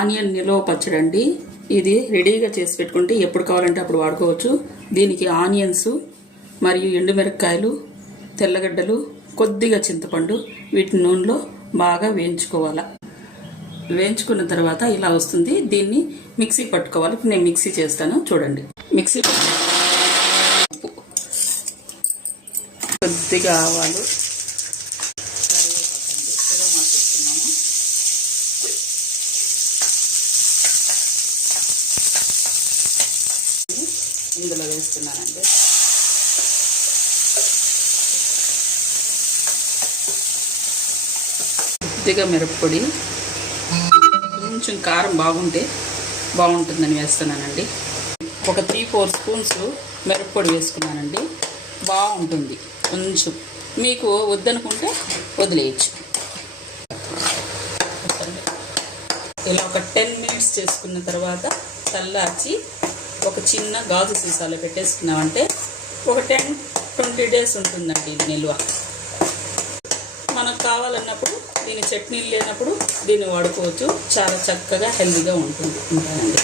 Onion నిల్వ పచ్చడి అండి. ఇది రెడీగా చేసి పెట్టుకుంటే ఎప్పుడు కావాలంటే అప్పుడు వాడుకోవచ్చు. దీనికి ఆనియన్స్ మరియు ఎండుమిరపకాయలు, తెల్లగడ్డలు, కొద్దిగా చింతపండు వీటిని నూనెలో బాగా వేయించుకోవాలి. వేయించుకున్న తర్వాత ఇలా వస్తుంది. దీన్ని మిక్సీ పట్టుకోవాలి. ఇప్పుడు నేను మిక్సీ చేస్తాను చూడండి. మిక్సీ కొద్దిగా ఆవాలు, ఇందులో వేస్తున్నానండి. కొద్దిగా మిరప్పొడి, కొంచెం కారం బాగుంటే బాగుంటుందని వేస్తున్నానండి. ఒక 3-4 స్పూన్స్ మిరప్పొడి వేసుకున్నానండి. బాగుంటుంది. కొంచెం మీకు వద్దనుకుంటే వదిలేయచ్చు. ఇలా ఒక 10 మినిట్స్ చేసుకున్న తర్వాత చల్లార్చి ఒక చిన్న గాజు సీసాలో పెట్టేసుకున్నామంటే ఒక 10-20 డేస్ ఉంటుందండి ఇది నిల్వ. మనకు కావాలన్నప్పుడు దీని చట్నీలు లేనప్పుడు దీన్ని వాడుకోవచ్చు. చాలా చక్కగా హెల్తీగా ఉంటాయండి.